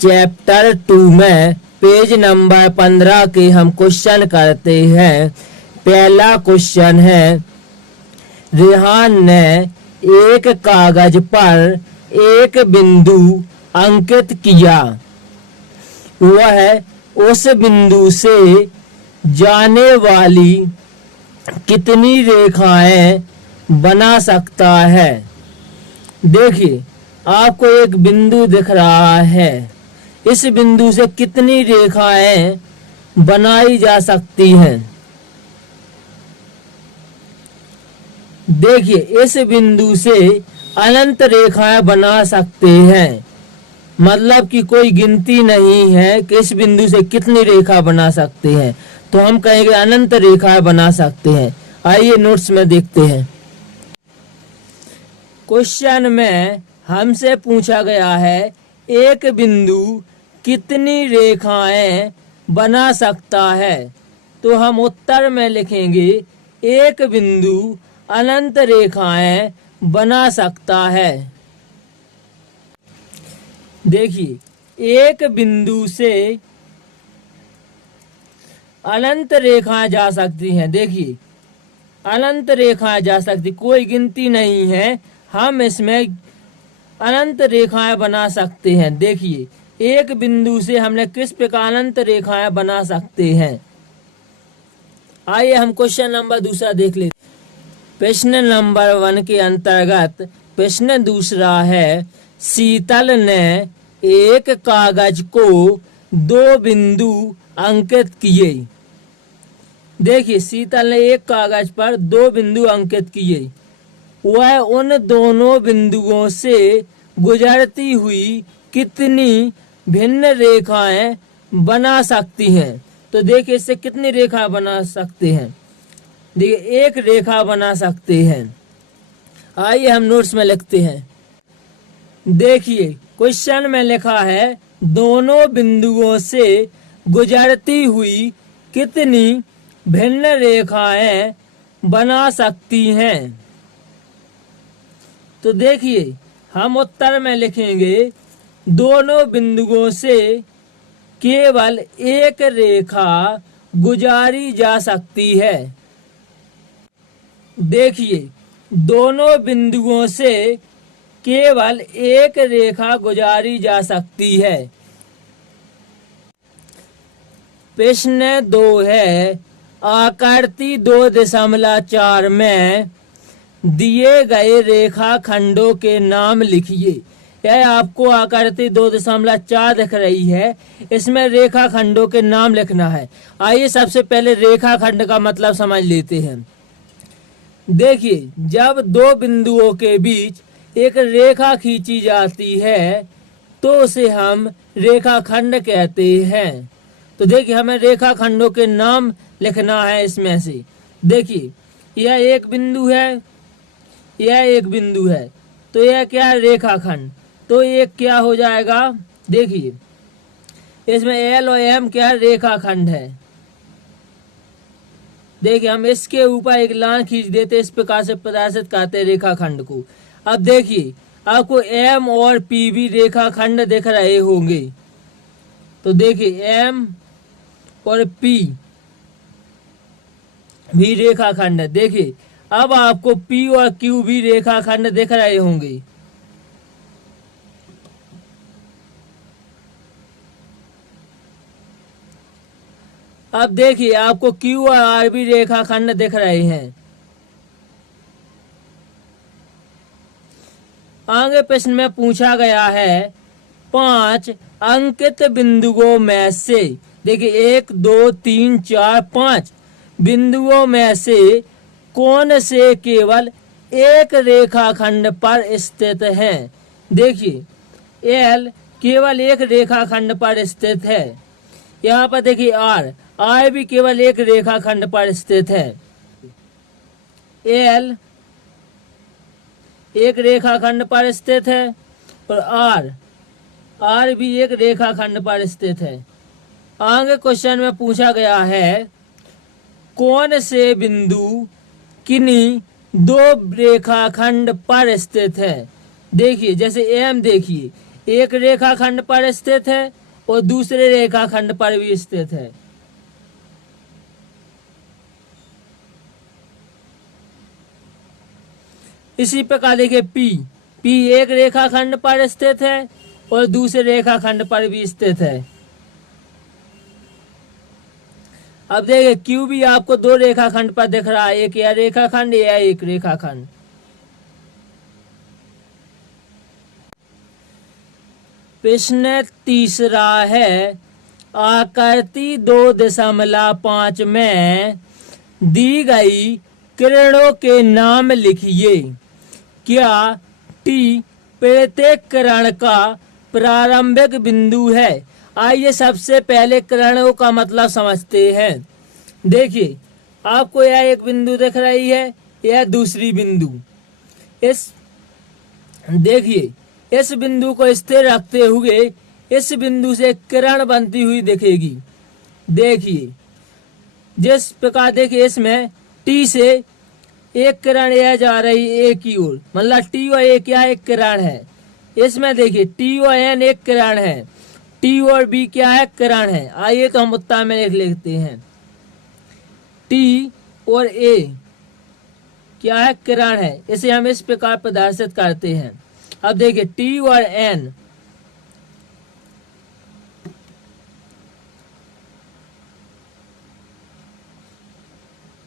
Chapter 2 में page number 15 के हम क्वेश्चन करते हैं। पहला क्वेश्चन है, रेहान ने एक कागज पर एक बिंदु अंकित किया। वह उस बिंदु से जाने वाली कितनी रेखाएं बना सकता है। देखिए, आपको एक बिंदु दिख रहा है। इस बिंदु से कितनी रेखाएं बनाई जा सकती हैं। देखिए, इस बिंदु से अनंत रेखाएं बना सकते हैं। मतलब कि कोई गिनती नहीं है कि इस बिंदु से कितनी रेखा बना सकते हैं, तो हम कहेंगे अनंत रेखाएं बना सकते हैं। आइए नोट्स में देखते हैं। क्वेश्चन में हमसे पूछा गया है, एक बिंदु कितनी रेखाएं बना सकता है। तो हम उत्तर में लिखेंगे, एक बिंदु अनंत रेखाएं बना सकता है। देखिए, एक बिंदु से अनंत रेखाएं जा सकती हैं। देखिए, अनंत रेखाएं जा सकती, कोई गिनती नहीं है। हम इसमें अनंत रेखाएं बना सकते हैं। देखिए, एक बिंदु से हमने किस प्रकार अनंत रेखाएं बना सकते हैं। आइए हम क्वेश्चन नंबर दूसरा देख लेते। प्रश्न नंबर 1 के अंतर्गत प्रश्न दूसरा है, शीतल ने एक कागज को 2 बिंदु अंकित किए। देखिए, शीतल ने एक कागज पर 2 बिंदु अंकित किए। वह उन दोनों बिंदुओं से गुजरती हुई कितनी भिन्न रेखाएं बना सकती हैं। तो देखिए, इससे कितनी रेखा बना सकते हैं। देखिए, एक रेखा बना सकते हैं। आइए हम नोट्स में लिखते हैं। देखिए, क्वेश्चन में लिखा है, दोनों बिंदुओं से गुजरती हुई कितनी भिन्न रेखाएं बना सकती हैं। तो देखिए, हम उत्तर में लिखेंगे, दोनों बिंदुओं से केवल एक रेखा गुजारी जा सकती है। देखिए, दोनों बिंदुओं से केवल एक रेखा गुजारी जा सकती है। प्रश्न 2 है, आकृति 2.4 में दिए गए रेखाखंडों के नाम लिखिए। यह आपको आकृति 2.4 दिख रही है। इसमें रेखाखंडों के नाम लिखना है। आइए सबसे पहले रेखाखंड का मतलब समझ लेते हैं। देखिए, जब 2 बिंदुओं के बीच एक रेखा खींची जाती है तो उसे हम रेखाखंड कहते हैं। तो देखिए, हमें रेखाखंडों के नाम लिखना है इसमें से। देखिए, यह एक बिंदु है, यह एक बिंदु है, तो यह क्या है, रेखाखंड। तो ये क्या हो जाएगा, देखिए, इसमें एल और एम क्या है, रेखाखंड है। देखिए, हम इसके ऊपर एक लाइन खींच देते, इस प्रकार से प्रदर्शित करते हैं रेखाखंड को। अब देखिए, आपको एम और पी भी रेखाखंड दिख रहे होंगे। तो देखिए, एम और पी भी रेखाखंड है। देखिए, अब आपको पी और क्यू भी रेखाखंड दिख रहे होंगे। अब देखिए, आपको क्यू और आर भी रेखाखंड दिख रहे हैं। आगे प्रश्न में पूछा गया है, 5 अंकित बिंदुओं में से, देखिए 1 2 3 4 5 बिंदुओं में से कौन से केवल एक रेखाखंड पर स्थित हैं। देखिए, एल केवल एक रेखाखंड पर स्थित है। यहाँ पर देखिए, आर भी केवल एक रेखाखंड पर स्थित है। एल एक रेखाखंड पर स्थित है और आर भी एक रेखाखंड पर स्थित है। आगे क्वेश्चन में पूछा गया है, कौन से बिंदु किन्हीं 2 रेखाखंड पर स्थित है। देखिए, जैसे एम, देखिए एक रेखाखंड पर स्थित है और दूसरे रेखाखंड पर भी स्थित है। इसी प्रकार देखिए P एक रेखाखंड पर स्थित है और दूसरे रेखाखंड पर भी स्थित है। अब देखिए Q भी आपको दो रेखाखंड पर दिख रहा है, एक यह रेखाखंड या एक रेखाखंड। प्रश्न तीसरा है आकृति 2.5 में दी गई किरणों के नाम लिखिए। क्या T प्रत्येक किरण का प्रारंभिक बिंदु है? आइए सबसे पहले किरणों का मतलब समझते हैं। देखिए आपको यह एक बिंदु दिख रही है, यह दूसरी बिंदु। देखिए इस बिंदु को स्थिर रखते हुए इस बिंदु से किरण बनती हुई दिखेगी। देखिए जिस प्रकार देखिए इसमें T से एक किरण यह जा रही है A की ओर, मतलब T और A क्या एक किरण है। इसमें देखिए T और N एक किरण है, T और B क्या है किरण है। आइए तो हम उत्तर में लिख लेते हैं, T और A क्या है किरण है। इसे हम इस प्रकार प्रदर्शित करते हैं। अब देखिए T और N,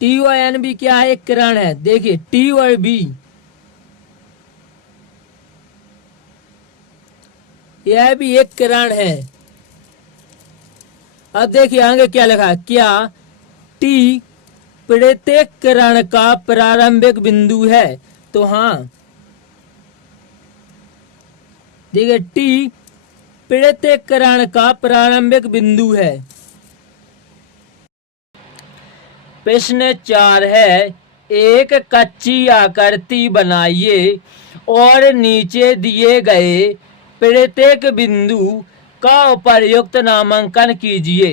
T और N भी क्या है एक किरण है। देखिए T और B यह भी एक किरण है। अब देखिए आगे क्या लिखा है, क्या T प्रत्येक किरण का प्रारंभिक बिंदु है? तो हाँ, देखिए T प्रत्येक किरण का प्रारंभिक बिंदु है। प्रश्न 4 है एक कच्ची आकृति बनाइए और नीचे दिए गए प्रत्येक बिंदु का उपर्युक्त नामांकन कीजिए।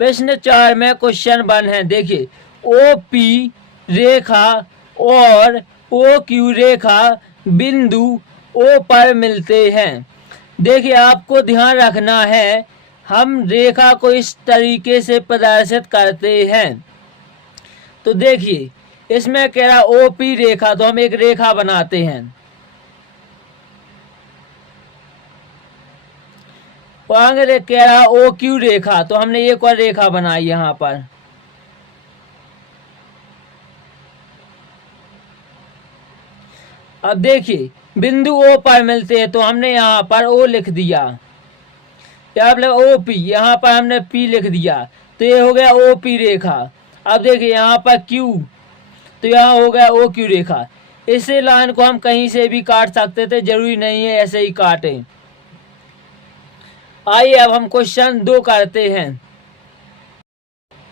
प्रश्न 4 में क्वेश्चन 1 है। देखिए OP रेखा और OQ रेखा बिंदु O पर मिलते हैं। देखिए आपको ध्यान रखना है, हम रेखा को इस तरीके से प्रदर्शित करते हैं। तो देखिए इसमें कह रहा OP रेखा, तो हम एक रेखा बनाते हैं। आगे कह रहा OQ रेखा, तो हमने एक और रेखा बनाई यहाँ पर। अब देखिए बिंदु O पर मिलते हैं, तो हमने यहाँ पर O लिख दिया। क्या मतलब OP, यहाँ पर हमने P लिख दिया, तो ये हो गया OP रेखा। अब देखिए यहाँ पर Q, तो यहाँ हो गया OQ रेखा। इसी लाइन को हम कहीं से भी काट सकते थे, जरूरी नहीं है ऐसे ही काटें। आइए अब हम क्वेश्चन 2 करते हैं।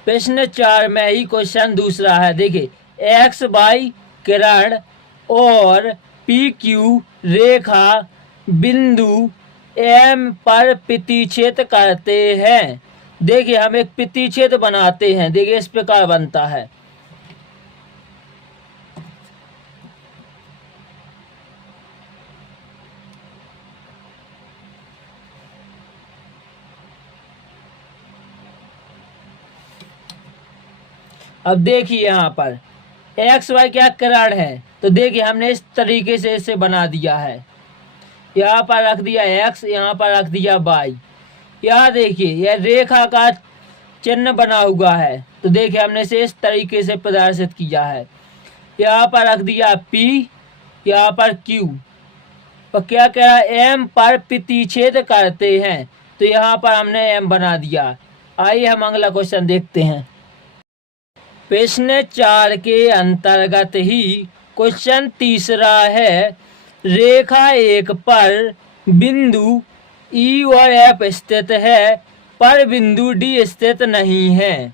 प्रश्न 4 में ही क्वेश्चन दूसरा है। देखिए XY किरण और PQ रेखा बिंदु M पर प्रतिच्छेद करते हैं। देखिए हम एक प्रतिच्छेद बनाते हैं। देखिए इस प्रकार बनता है। अब देखिए यहाँ पर XY क्या किरण है, तो देखिए हमने इस तरीके से इसे बना दिया है। यहाँ पर रख दिया X, यहाँ पर रख दिया Y। यहाँ देखिए यह रेखा का चिन्ह बना हुआ है, तो देखिए हमने इसे इस तरीके से प्रदर्शित किया है। यहाँ पर रख दिया P, यहाँ पर Q, और क्या कह रहा है M पर प्रतिच्छेद करते हैं, तो यहाँ पर हमने M बना दिया। आइए हम अगला क्वेश्चन देखते हैं। प्रश्न 4 के अंतर्गत ही क्वेश्चन तीसरा है रेखा 1 पर बिंदु E और F स्थित है पर बिंदु D स्थित नहीं है।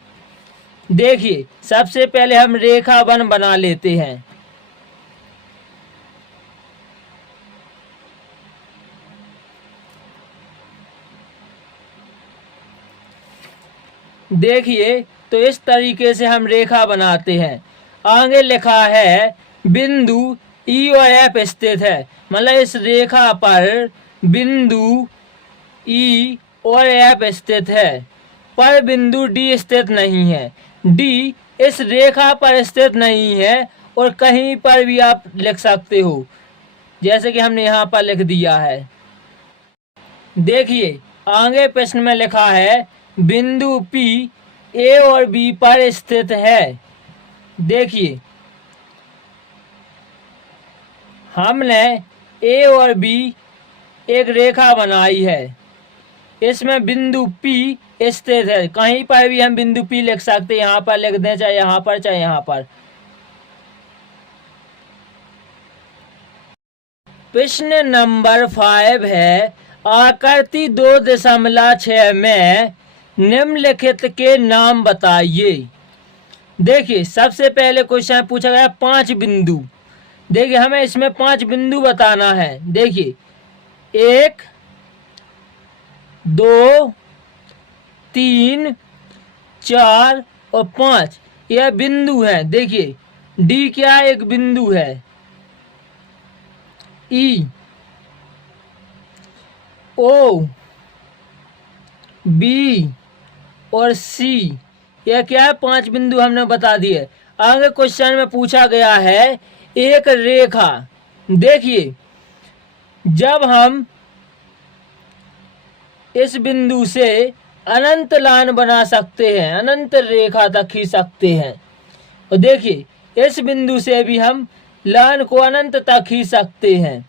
देखिए सबसे पहले हम रेखा 1 बना लेते हैं। देखिए तो इस तरीके से हम रेखा बनाते हैं। आगे लिखा है बिंदु ई और एफ स्थित है, मतलब इस रेखा पर बिंदु ई और एफ स्थित है, पर बिंदु डी स्थित नहीं है। डी इस रेखा पर स्थित नहीं है और कहीं पर भी आप लिख सकते हो, जैसे कि हमने यहाँ पर लिख दिया है। देखिए आगे प्रश्न में लिखा है बिंदु P ए और बी पर स्थित है। देखिए हमने ए और बी एक रेखा बनाई है, इसमें बिंदु P स्थित है। कहीं पर भी हम बिंदु P लिख सकते हैं, यहाँ पर लिख दें, चाहे यहाँ पर चाहे यहाँ पर। प्रश्न नंबर 5 है आकृति 2.6 में निम्नलिखित के नाम बताइए। देखिए सबसे पहले क्वेश्चन पूछा गया 5 बिंदु। देखिए हमें इसमें 5 बिंदु बताना है। देखिए 1 2 3 4 और 5 यह बिंदु है। देखिए डी क्या एक बिंदु है, ई ओ बी और सी यह क्या है 5 बिंदु हमने बता दिए। आगे क्वेश्चन में पूछा गया है एक रेखा। देखिए जब हम इस बिंदु से अनंत लाइन बना सकते हैं, अनंत रेखा तक खींच सकते हैं, और देखिए इस बिंदु से भी हम लाइन को अनंत तक खींच सकते हैं,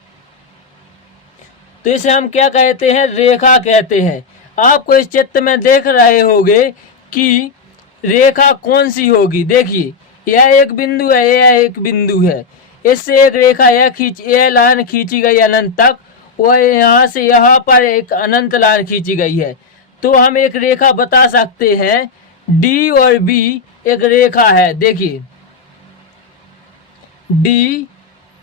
तो इसे हम क्या कहते हैं, रेखा कहते हैं। आपको इस चित्र में देख रहे होंगे कि रेखा कौन सी होगी। देखिए यह एक बिंदु है, यह एक बिंदु है, इससे एक रेखा यह लाइन खींची गई अनंत तक, और यहाँ से यहाँ पर एक अनंत लाइन खींची गई है। तो हम एक रेखा बता सकते हैं डी और बी एक रेखा है। देखिए डी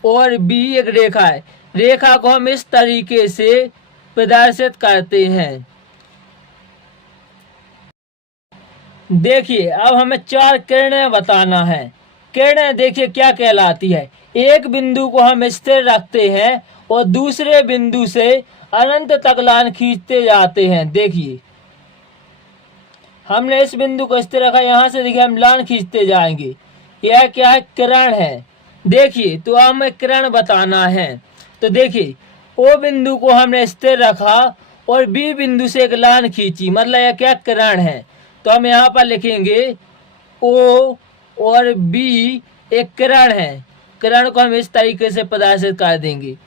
और बी एक रेखा है। रेखा को हम इस तरीके से प्रदर्शित करते हैं। देखिए अब हमें 4 किरणें बताना है। किरणें देखिए क्या कहलाती है, एक बिंदु को हम स्थिर रखते हैं और दूसरे बिंदु से अनंत तक लाइन खींचते जाते हैं। देखिए हमने इस बिंदु को स्थिर रखा, यहाँ से देखिए हम लाइन खींचते जाएंगे, यह क्या है, किरण है। देखिए तो हमें किरण बताना है। तो देखिए ओ बिंदु को हमने स्थिर रखा और बी बिंदु से एक लाइन खींची, मतलब यह क्या, किरण है। तो हम यहाँ पर लिखेंगे ओ और बी एक किरण है। किरण को हम इस तरीके से प्रदर्शित कर देंगे।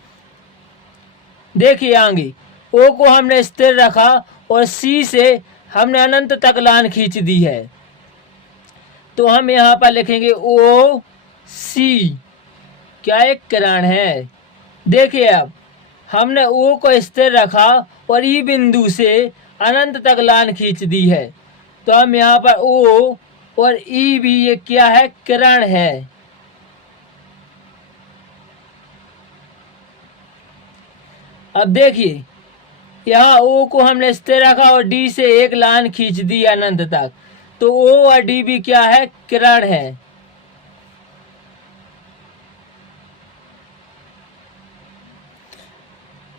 देखिए आगे ओ को हमने स्थिर रखा और सी से हमने अनंत तक लाइन खींच दी है, तो हम यहाँ पर लिखेंगे ओ सी क्या एक किरण है। देखिए अब हमने ओ को स्थिर रखा और ई बिंदु से अनंत तक लाइन खींच दी है, तो हम यहाँ पर ओ और ई भी ये क्या है, किरण है। अब देखिए यहाँ ओ को हमने स्थिर रखा और डी से एक लाइन खींच दी अनंत तक, तो ओ और डी भी क्या है, किरण है।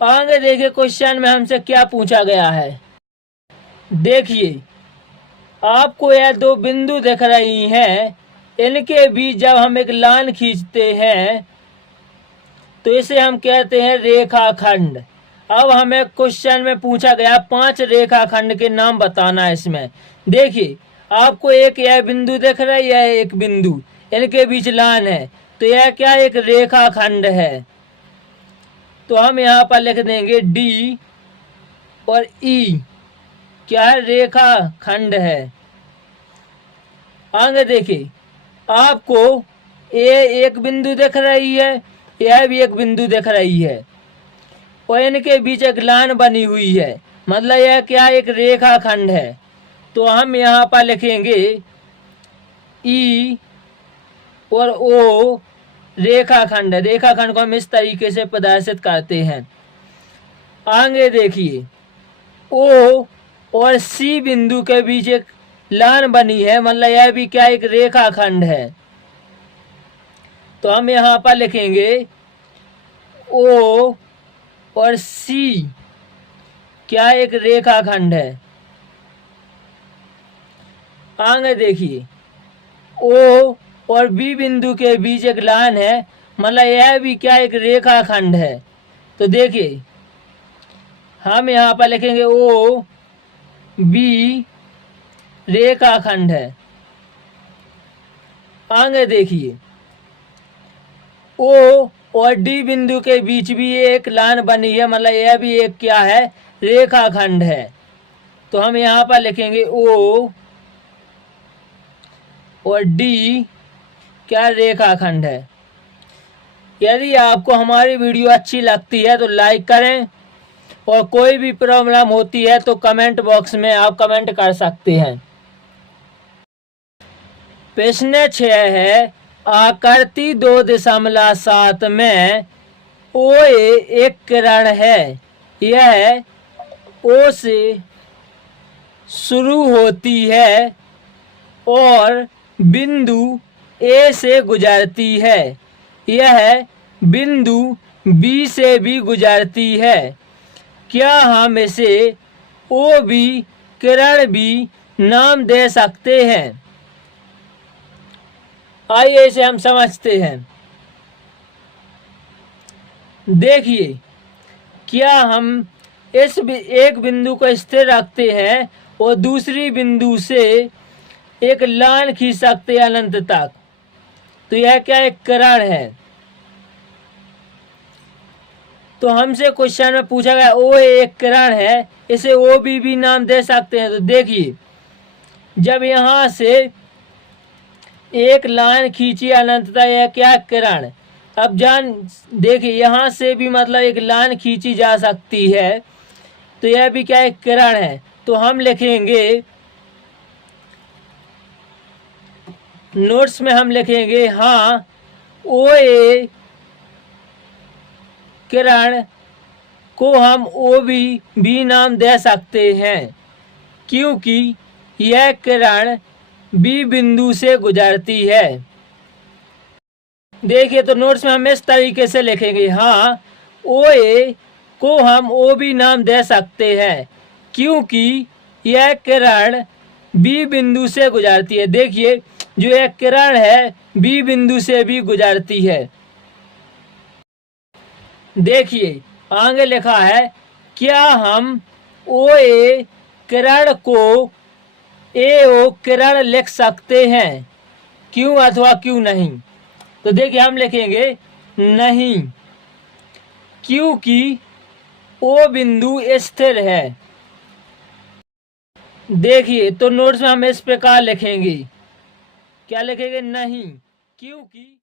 आगे देखिए क्वेश्चन में हमसे क्या पूछा गया है। देखिए आपको यह 2 बिंदु दिख रही हैं, इनके बीच जब हम एक लाइन खींचते हैं तो इसे हम कहते हैं रेखाखंड। अब हमें क्वेश्चन में पूछा गया 5 रेखाखंड के नाम बताना है। इसमें देखिए आपको एक यह बिंदु दिख रहा है, यह एक बिंदु, इनके बीच लाइन है, तो यह क्या, एक रेखाखंड है। तो हम यहाँ पर लिख देंगे डी और ई क्या है, रेखाखंड है। आगे देखिए आपको ए एक बिंदु दिख रही है, यह भी एक बिंदु दिख रही है, और इनके बीच एक लाइन बनी हुई है, मतलब यह क्या, एक रेखाखंड है। तो हम यहाँ पर लिखेंगे ई और ओ रेखाखंड। रेखाखंड को हम इस तरीके से प्रदर्शित करते हैं। आगे देखिए ओ और सी बिंदु के बीच एक लाइन बनी है, मतलब यह भी क्या, एक रेखाखंड है। तो हम यहाँ पर लिखेंगे ओ और सी क्या एक रेखाखंड है? आगे देखिए, ओ और बी बिंदु के बीच एक लाइन है, मतलब यह भी क्या एक रेखाखंड है। तो देखिए हम यहाँ पर लिखेंगे ओ बी रेखाखंड है। आगे देखिए, ओ और डी बिंदु के बीच भी एक लाइन बनी है, मतलब यह भी एक क्या है रेखाखंड है। तो हम यहाँ पर लिखेंगे ओ और डी क्या रेखाखंड है। यदि आपको हमारी वीडियो अच्छी लगती है तो लाइक करें, और कोई भी प्रॉब्लम होती है तो कमेंट बॉक्स में आप कमेंट कर सकते हैं। प्रश्न 6 है, आकृति 2.7 में OA एक किरण है। यह O से शुरू होती है और बिंदु A से गुजरती है। यह बिंदु B से भी गुजरती है। क्या हम इसे OB किरण भी नाम दे सकते हैं? आइए इसे हम समझते हैं। देखिए, क्या हम इस एक बिंदु को स्थिर रखते हैं और दूसरी बिंदु से एक लाइन खींच सकते हैं अनंत तक, तो यह क्या एक किरण है। तो हमसे क्वेश्चन में पूछा गया ओ एक किरण है, इसे ओ भी नाम दे सकते हैं। तो देखिए, जब यहाँ से एक लाइन खींची अनंतता, यह क्या किरण। अब देखिए यहाँ से भी मतलब एक लाइन खींची जा सकती है, तो यह भी क्या एक किरण है। तो हम लिखेंगे नोट्स में, हम लिखेंगे हाँ ओ ए किरण को हम ओ भी नाम दे सकते हैं, क्योंकि यह किरण बी बिंदु से गुजरती है। देखिए, तो नोट्स में हम इस तरीके से लिखेंगे हाँ ओ ए को हम ओ भी नाम दे सकते हैं, क्योंकि यह किरण बी बिंदु से गुजरती है। देखिए, जो यह किरण है बी बिंदु से भी गुजरती है। देखिए आगे लिखा है, क्या हम ओ ए किरण को ए ओ किरण लिख सकते हैं, क्यों अथवा क्यों नहीं। तो देखिए हम लिखेंगे नहीं, क्योंकि ओ बिंदु स्थिर है। देखिए, तो नोट्स में हम इस प्रकार लिखेंगे, क्या लिखेंगे नहीं, क्योंकि